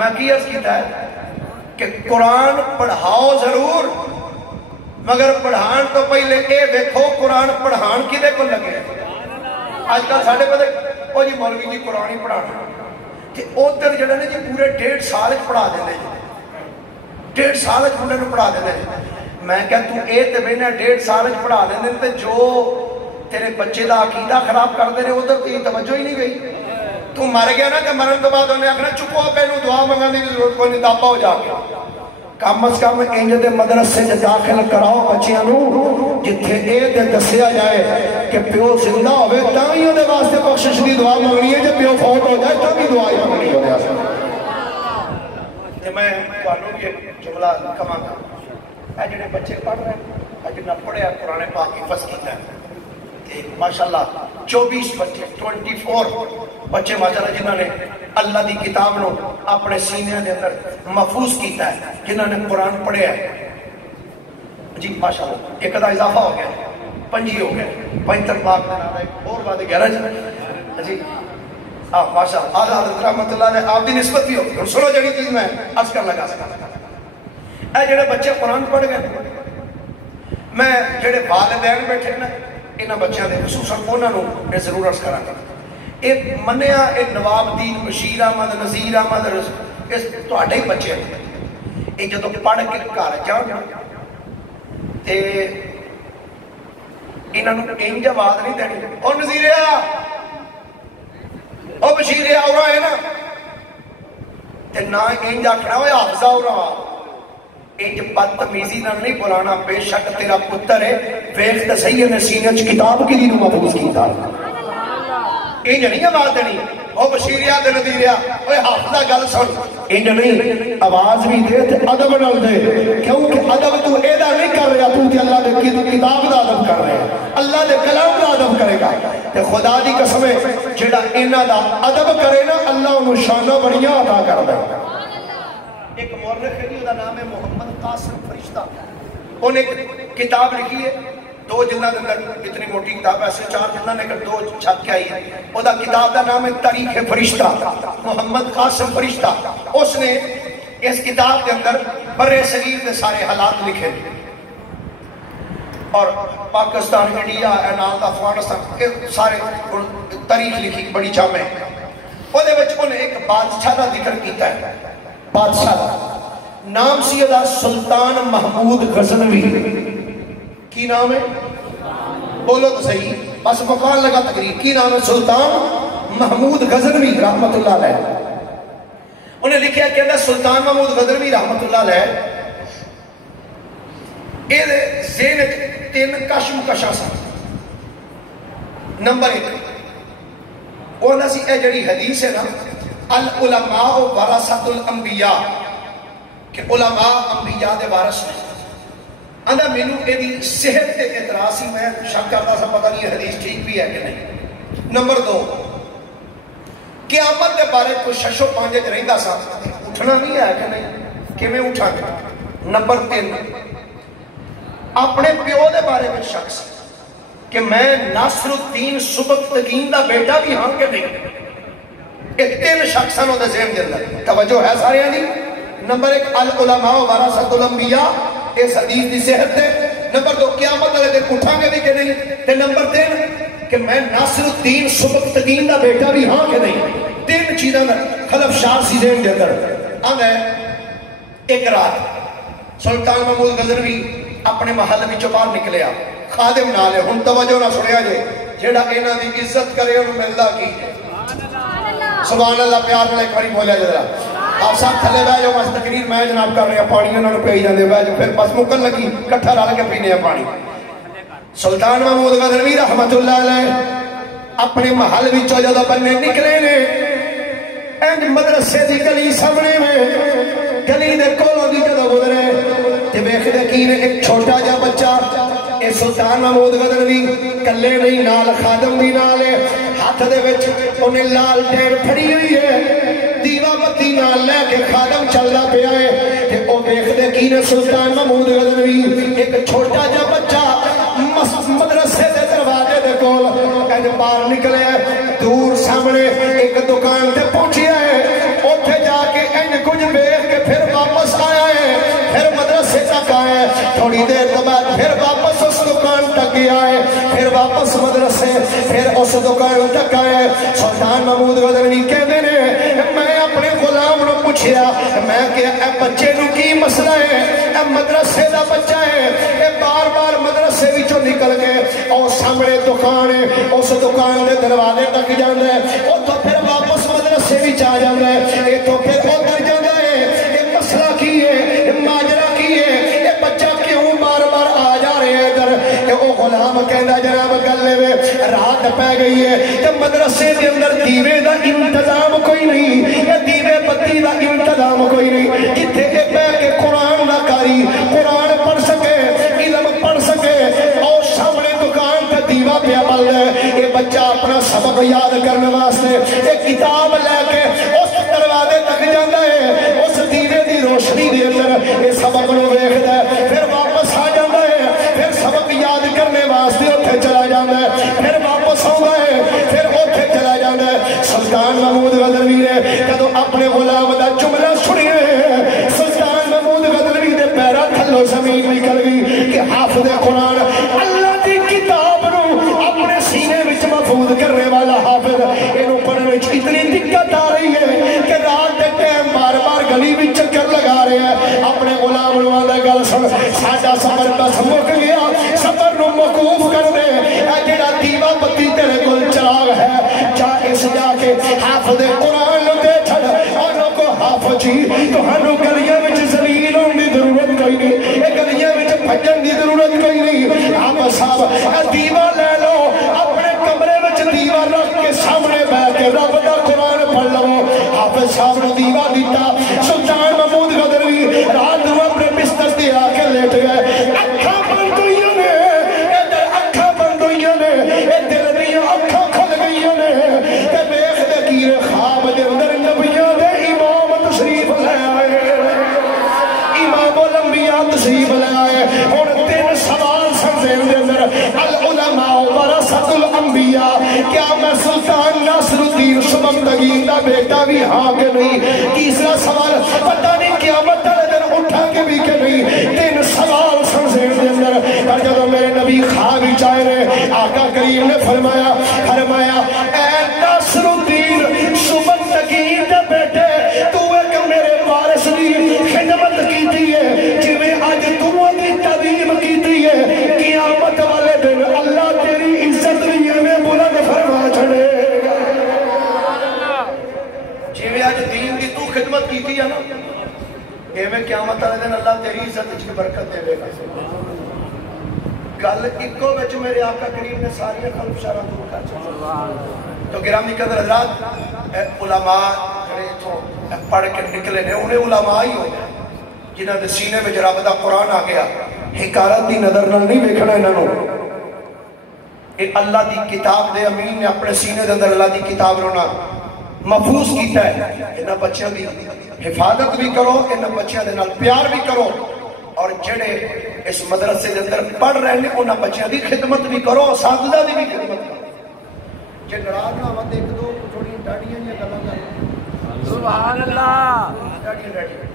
میں کی عرض کیتا ہے کہ قرآن پڑھاؤ ضرور مگر پڑھان تو پہلے اے دیکھو قرآن پڑھان کی دے کو لگے آج کل ساڑھے پتہ او جی مولوی جی قرآن ہی پڑھانا کہ اوتر جڑا نے جی پورے 1.5 سال پڑھا دینے 1.5 سال پڑھنے نے پڑھا دینے میں کہا تو اے تے بینا 1.5 سال پڑھا دینے تے جو تیرے بچے دا عقیدہ خراب کر دینے ادھر تی توجہ ہی نہیں گئی تو مر گیا نا کہ مرن تو بعد انہیں اکھنا چکو پہلو دعا منگانے کی ضرورت کو نہیں دابا ہو جا کے کم از کم انج دے مدرسے سے داخل کراؤ بچیاں نو جتھے اے تے دسیا جائے کہ پیو زندہ ہوئے تاں ہی دے واسطے بخشش دی دعا منگنی ہے جب پیو فوت ہو جائے تاں بھی دعا ہی منگنی ہو جائے میں توانوں بھی جملہ کما کر اے جڑے بچے پڑھ رہے ہیں اے جنہ پڑھے قرآن پاک حفظ کیتا ہے ماشاءاللہ 24 بچے 24 بچے ماشاءاللہ جنہوں نے اللہ دی کتاب نو اپنے سینے دے اندر محفوظ کیتا ہے جنہوں نے قرآن پڑھے ہے جی ماشاءاللہ ایک دا اضافہ ہو گیا 5 ہو گئے 75 پاک میں آنا ایک اور بات 11 جی ماشاءاللہ آزاد حضرت رحمت اللہ نے آپ دی نسبت بھی ہو گئی سنو جڑی چیز میں عرض کر لگا سکتا اے جڑے بچے قرآن پڑھ گئے میں جڑے والدین بیٹھے نا انہاں بچیاں دے خصوصاً انہاں نو میں ضرور عرض کراں گا اے منیا اے نواب دین بشیر احمد نذیر احمد اس تہاڈے ہی بچے ہیں اے جدوں پڑھ کے گھر جان تے انہاں نو انج آواز نہیں دینی او نذیریا او بشیریا اورا ہے نا تے نہ انج آکھنا ہوئے حافظہ اورا ایک بدتمیزی نہ نہیں بلانا بے شک تیرا پتر ہے ویخ تے صحیح نے سینے چ کتاب کی دینوں محفوظ کیتا انج نہیں آواز دینی او بشیریا تے نذیریا اوے حافظہ گل سن انج نہیں آواز بھی دے تے ادب نال دے کیونکہ ادب تو ایدا نہیں کر رہا تو تے اللہ دے کتاب دا ادب کر رہا ہے اللہ دے کلام دا ادب کرے گا تے خدا دی قسم ہے جڑا انہاں دا ادب کرے نا اللہ انہوں شاناں بڑیاں عطا کردا ہے ایک مورخ ہے جس کا نام ہے محمد قاسم فرشتہ انہیں ایک کتاب لکھی ہے 2 جلدوں کے اندر اتنی موٹی کتاب ایسے 4 جلدوں نے 2 چھپ کے آئی ہے وہ کتاب کا نام ہے تاریخ فرشتہ محمد قاسم فرشتہ اس نے اس کتاب کے اندر برے صغیر کے سارے حالات لکھے اور پاکستان انڈیا اینال افغانستان سارے تاریخ لکھی بڑی جامع وہ انہیں ایک بادشاہ کا ذکر کیتا ہے بادشاہ نام سیدہ سلطان محمود غزنوی کی نام ہے بولو تو صحیح بس مقال لگا تقریر کی نام ہے سلطان محمود غزنوی رحمت اللہ علیہ انہیں لکھیا کہ سلطان محمود غزنوی رحمت اللہ علیہ یہ ذہن 3 کشم کشاں سن نمبر 1 وہ نسی اے جڑی حدیث ہے نا العلماء ورثۃ الانبیاء کہ علماء انبیاء دے وارث ہیں اندر مینوں ایدی صحت تے اعتراض ہی میں شک کرتا سا پتہ نہیں حدیث ٹھیک بھی ہے کہ نہیں نمبر 2 قیامت دے بارے کوئی شش و پانجے چ رہندا سا اٹھنا نہیں ہے کہ نہیں کیویں اٹھاں گے نمبر 3 اپنے پیو دے بارے میں شک سی کہ میں ناصر الدین سبکتگین دا بیٹا بھی ہاں کہ نہیں ایک 3 شخصاں دے ذہن دے اندر توجہ ہے سارے دی نمبر 1 العلماء ورثۃ الانبیاء اس حدیث دی صحت ہے نمبر 2 قیامت والے دن اٹھاں گے بھی کہ نہیں تے نمبر 3 کہ میں ناصر الدین سبکتگین دا بیٹا بھی ہاں کہ نہیں 3 چیزاں دا خلفشار سی ذہن دے اندر آندا ہے ایک رات سلطان محمود غزنوی اپنے محل وچوں باہر نکلیا خادم نال ہے ہن توجہ نہ سنیا جے جیڑا انہاں دی عزت کرے انہوں ملدا کی سبحان اللہ پیار نال ایک باری بولیا ذرا آپ سب تھلے بیٹھ جاؤ بس تقریر میں جناب کر رہے ہیں پانی انہوں نے پی جاندے بیٹھ جاؤ پھر بس مکن لگی کٹھا رل کے پینے ہیں پانی سلطان محمود غزنوی رحمت اللہ علیہ اپنے محل وچوں جدوں بننے نکلے نے اینج مدرسے دی گلی سامنے میں گلی دے کولوں دی جدوں گزرے تے ویکھدے کی نے ایک چھوٹا جا بچہ اے سلطان محمود غزنوی کلے نہیں نال خادم بھی نال ہے ہاتھ دے وچ انہیں لال ٹین پھڑی ہوئی ہے دیوا بتی نال لے کے خادم چلدا پیا ہے تے او ویکھدے کی نے سلطان محمود غزنوی ایک چھوٹا جا بچہ مدرسے دے دروازے دے کول اینج باہر نکلے دور سامنے ایک دکان تے پہنچیا ہے اوتھے جا کے اینج کچھ تھوڑی دیر تو بعد پھر واپس اس دکان تک گیا ہے، پھر واپس مدرسے، پھر اس دکان تک آئے۔ سلطان محمود غزنوی کہتے ہیں میں اپنے غلام نے پوچھیا، میں کہ اے بچے نو کی مسئلہ ہے؟ اے مدرسے دا بچہ ہے، اے بار بار مدرسے وچوں نکل گئے اور سامنے دکان ہے، اس دکان دے دروازے تک جاندا ہے، او تو پھر واپس مدرسے وچ آ جاندا ہے، اے تو پھر ادھر جاندا ہے۔ اے مسئلہ کی ہے، ماجرا کی ہے، اے بچہ کیوں بار بار آ جا رہے ہیں ادھر؟ کہ او غلام کہندا جناب گلے وے رات پہ گئی ہے کہ مدرسے دے اندر دیوے دا انتظام کوئی نہیں، یا دیوے بتی دا انتظام کوئی نہیں، جتھے کہ بیٹھ کے قرآن دا قاری قرآن پڑھ سکے، علم پڑھ سکے، اور سامنے دکان تے دیوا پیا بل ہے۔ یہ بچہ اپنا سبق یاد کرنے واسطے ایک کتاب لے کے اس دروازے تک جاندا ہے، اس دیوے دی روشنی دے اندر یہ سبق نو ویکھدا ہے، پھر واپس آ جاندا ہے، پھر سبق یاد کرنے واسطے اوتھے چلا جاندا ہے، پھر واپس آਉਂਦਾ ہے، پھر اوتھے چلا جاندا ہے۔ سلطان محمود غزنوی نے جدوں اپنے غلام دا جملہ سنیا، سلطان محمود غزنوی دے پیراں تھلوں زمین نکل گئی کہ حافظ قرآن اللہ دی کتاب نو اپنے سینے وچ محفوظ کرنے والا حافظ اینو پڑھنے وچ اتنی دقت آ رہی ہے کہ رات دے ٹائم بار بار گلی وچ چکر لگا رہے ہیں، اپنے غلام نو آندا گل سن ساڈا سفر بس مک گیا، سفر نو موقوف کر دے، اے جڑا دیوا بتی تیرے کول چراغ ہے جا اس جا کے حافظ قرآن نو دے چھڑ، انہوں کو حافظ جی تہانوں گلیاں وچ ذلیل ہون دی ضرورت کوئی نہیں، اے گلیاں وچ بھجن دی ضرورت کوئی نہیں، حافظ صاحب اے دیوا لے لو، اپنے کمرے وچ دیوا رکھ کے سامنے بیٹھ کے رب دا قرآن پڑھ لو۔ حافظ صاحب نے دیوا دیتا، سلطان محمود غزنوی رات نو اپنے بستر تے آ کے لیٹ گئے، اکھاں بند ہوئیاں نے، ادھر اکھاں بند ہوئیاں نے، ادھر دیاں اکھاں کھل گئیاں نے، تے ویکھ دے کیرے خواب دے اندر نبیاں دے امام تشریف لے آئے، امام الانبیاء تشریف لے آئے۔ ہن تین سوال سن ذہن دے اندر، العلماء ورثۃ الانبیاء، کیا میں سلطان ناصر الدین سبکتگین دا بیٹا بھی ہاں کہ نہیں؟ تیسرا سوال پتہ نہیں قیامت والے دن اٹھا کے بھی کہ نہیں؟ تین سوال سن ذہن دے اندر، پر جب میرے نبی خواب وچ آئے نے، آقا کریم نے فرمایا اے ناصر الدین سبکتگین دے بیٹے، تو ایک میرے وارث دی خدمت کیتی ہے، جویں اج تو دی تعظیم کیتی ہے، قیامت والے دن اللہ تیری عزت بھی ایویں بلند فرما چھڑے گا۔ جویں اج دین دی تو خدمت کیتی ہے نا، ایویں قیامت والے دن اللہ تیری عزت وچ برکت دے گا۔ گل اکو وچ میرے آقا کریم نے ساری خلف شرع دور کر چھوڑی۔ تو گرامی قدر حضرات، علماء جڑے اتھوں پڑھ کے نکلے نے، انہیں علماء ہی ہو جنہاں دے سینے میں رب دا قرآن آ گیا، حکارت دی نظر نال نہیں ویکھنا انہاں نو۔ یہ اللہ دی کتاب دے امین نے اپنے سینے دے اندر اللہ دی کتاب رونا محفوظ کیتا ہے۔ انہاں بچیاں دی حفاظت بھی کرو، انہاں بچیاں دے نال پیار بھی کرو، اور جڑے اس مدرسے دے اندر پڑھ رہے ہیں انہاں بچیاں دی خدمت بھی کرو، اساتذہ دی بھی خدمت کرو۔ جے ناراض نہ ہو ایک دو تھوڑی ڈاڈیاں جی گلاں کر سبحان اللہ ڈاڈیاں ڈاڈیاں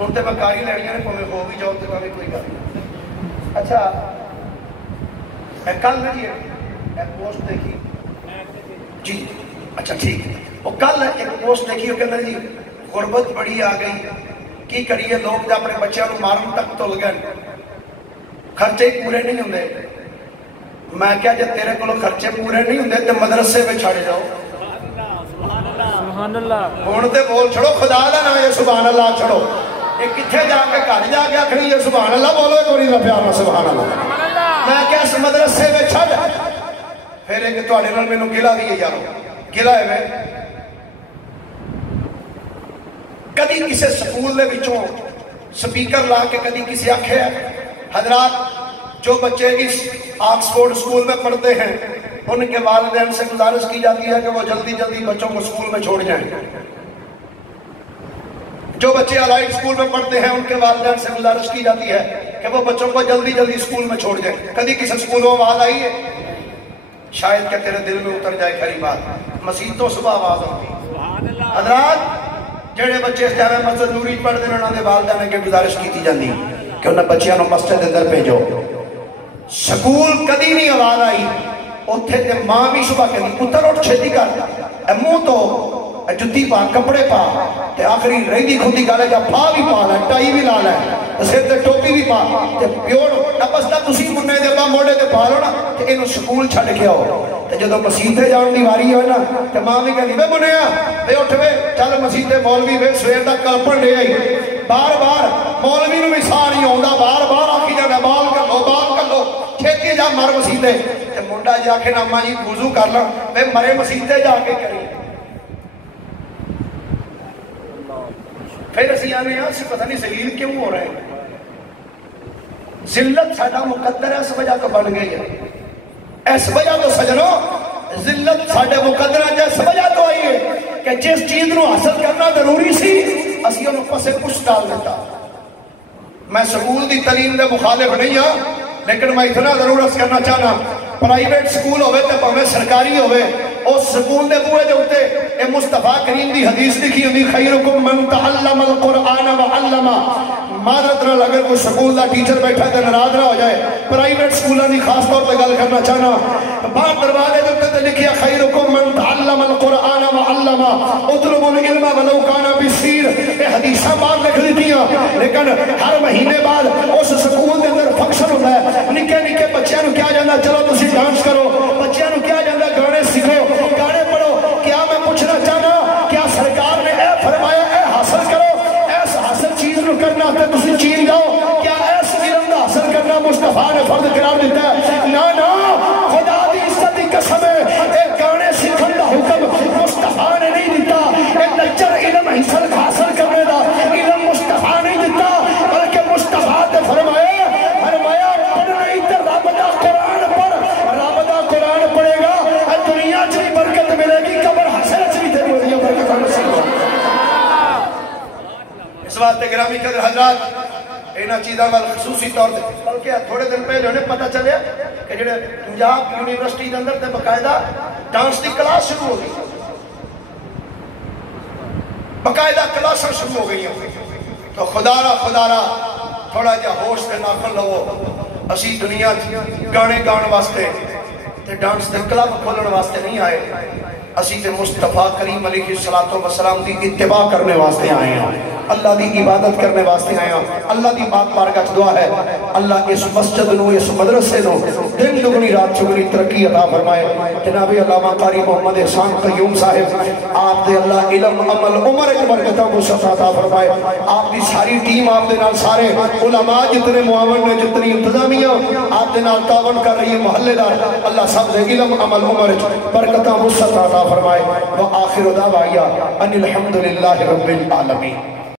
ہن تے میں کاری لڑیاں نے پویں ہو بھی جاؤ تے میں کوئی گل نہیں۔ اچھا اے کل نہیں ہے پوسٹ دیکھی جی، اچھا ٹھیک ہے، وہ کل ایک پوسٹ دیکھی، وہ کہندے جی غربت بڑی آ گئی، کی کریے لوگ جب اپنے بچوں کو مارن تک تل گئے، خرچے ہی پورے نہیں ہوندے۔ میں کہا جب تیرے کو خرچے پورے نہیں ہوندے تو مدرسے میں چھڑ جاؤ۔ سبحان اللہ، ہن تے بول چھڑو خدا دا نام ہے سبحان اللہ چھڑو، یہ کتھے جا کے گھر جا کے آکھنی ہے سبحان اللہ، بولو ایک باری دا پیار نال سبحان اللہ۔ میں کہا اس مدرسے میں چھڑ، پھر ایک تواڈے نال مینوں گلا بھی ہے یارو، گلا ہے میں کدی کسی سکول دے وچوں سپیکر لا کے کدی کسی آکھے حضرات جو بچے اس آکسفورڈ اسکول میں پڑھتے ہیں ان کے والدین سے گزارش کی جاتی ہے کہ وہ جلدی جلدی بچوں کو اسکول میں چھوڑ جائیں۔ جو بچے الائٹ اسکول میں پڑھتے ہیں ان کے والدین سے گزارش کی جاتی ہے کہ وہ بچوں کو جلدی جلدی اسکول میں چھوڑ جائیں۔ کدی کسی اسکول میں آواز آئی ہے؟ شاید کہ تیرے دل میں اتر جائے کھری بات، مسیح تو صبح آواز ہوتی۔ حضرات جڑے بچے اس ٹائم مسجد نوری پڑھتے ہیں انہوں نے والدین کے گزارش کی جاتی ہے کہ انہیں بچیاں نو مسجد اندر بھیجو. سکول کدی نہیں آواز آئی اتھے تے ماں بھی صبح کہنی پتر اٹھ چھتی کر اے منہ تو اے جتی پا کپڑے پا تے آخری رہی خودی گالے جا پا بھی پا لے ٹائی بھی لا لے سر تے ٹوپی بھی پا تے پیوڑ نبس دا تسی منہ دے با موڑے دے پا لو نا تے انہوں سکول چھڑ کے آؤ. تے جدو مسیح جان دی واری ہوئے نا تے ماں بھی کہنی بے منیا بے اٹھ بے چل مسیح مولوی بے سویر دا کلپن لے آئی. بار بار مولوی نو بھی سا نہیں ہوندہ بار بار آکھی جانا بال کر لو چھتی جا مر مسیح تے منڈا جا کے ناما جی وضو کر لو بے مرے مسیح جا کے کری. پھر اسی آنے ہیں اسی پتہ نہیں ذلیل کیوں ہو رہے ہیں. ذلت ساڈا مقدر ہے اس وجہ تو بن گئی ہے. اس وجہ تو سجنوں ذلت ساڈے مقدر ہے اس وجہ تو آئی ہے کہ جس چیز نو حاصل کرنا ضروری سی اسی انہوں پسے کچھ ڈال دیتا. میں سکول دی تعلیم دے مخالف نہیں ہاں لیکن میں اتنا ضرور عرض کرنا چاہنا پرائیویٹ سکول ہوئے تے پاویں سرکاری ہوئے اس سکول دے بوئے دے ہوتے اے مصطفیٰ کریم دی حدیث لکھی ہوندی خیرکم من تعلم القرآن وعلم. معذرت نال اگر کوئی سکول دا ٹیچر بیٹھا تے ناراض نہ ہو جائے پرائیویٹ سکولاں دی خاص طور پہ گل کرنا چاہنا باہر دروازے دے تے لکھیا خیرکم من تعلم القرآن وعلم اطلب العلم ولو کان بالسیر. اے حدیثاں باہر لکھ دیتیاں لیکن ہر مہینے بعد اس سکول دے اندر فنکشن ہوتا ہے. نکے نکے بچیاں نو کیا جاندا چلو تسی ڈانس کرو بچیاں نو کیا جاندا گانے سیکھو گانے پڑھو. کیا میں پوچھنا چاہنا کیا سرکار نے اے فرمایا اے حاصل کرو ایس حاصل چیز نو کرنا تے تسی چین جاؤ کیا ایس علم دا حاصل کرنا مصطفیٰ نے فرض قرار دیتا ہے؟ نا نا خدا دی عزت دی قسم ہے اے گانے سیکھن دا حکم مصطفیٰ نے نہیں دیتا. اے نچر علم حاصل کرنے دا علم مصطفیٰ نہیں دیتا بلکہ مصطفیٰ نے فرمایا پڑھنا ہی تے رب دا قرآن پڑھ رب دا قرآن پڑھے گا دنیا چ بھی برکت ملے گی قبر حشر چ بھی تیری وڈی برکت نصیب ہو. اس واسطے گرامی قدر حضرات انہاں چیزاں وال خصوصی طور تے بلکہ تھوڑے دن پہلے انہیں پتہ چلیا کہ جڑے پنجاب یونیورسٹی دے اندر تے باقاعدہ ڈانس دی کلاس شروع ہو گئی باقاعدہ کلاساں شروع ہو گئی ہیں. تو خدا را تھوڑا جا ہوش تے ناخن لو اسی دنیا گانے گان واسطے تے ڈانس تے کلب کھولن واسطے نہیں آئے اسی تے مصطفیٰ کریم علیہ السلام دی اتباع کرنے واسطے آئے ہیں اللہ دی عبادت کرنے واسطے آئے ہیں. اللہ دی بات بارگاہ دعا ہے اللہ اس مسجد نو اس مدرسے نو دن دگنی رات چگنی ترقی عطا فرمائے. جناب علامہ قاری محمد احسان قیوم صاحب آپ دے اللہ علم عمل عمر برکتاں وسعت عطا فرمائے. آپ دی ساری ٹیم آپ دے نال سارے علماء جتنے معاون نے جتنی انتظامیہ آپ دے نال تعاون کر رہی ہے محلے دار اللہ سب دے علم عمل عمر برکتاں وسعت عطا فرمائے. وآخر دعوایا ان الحمدللہ رب العالمین.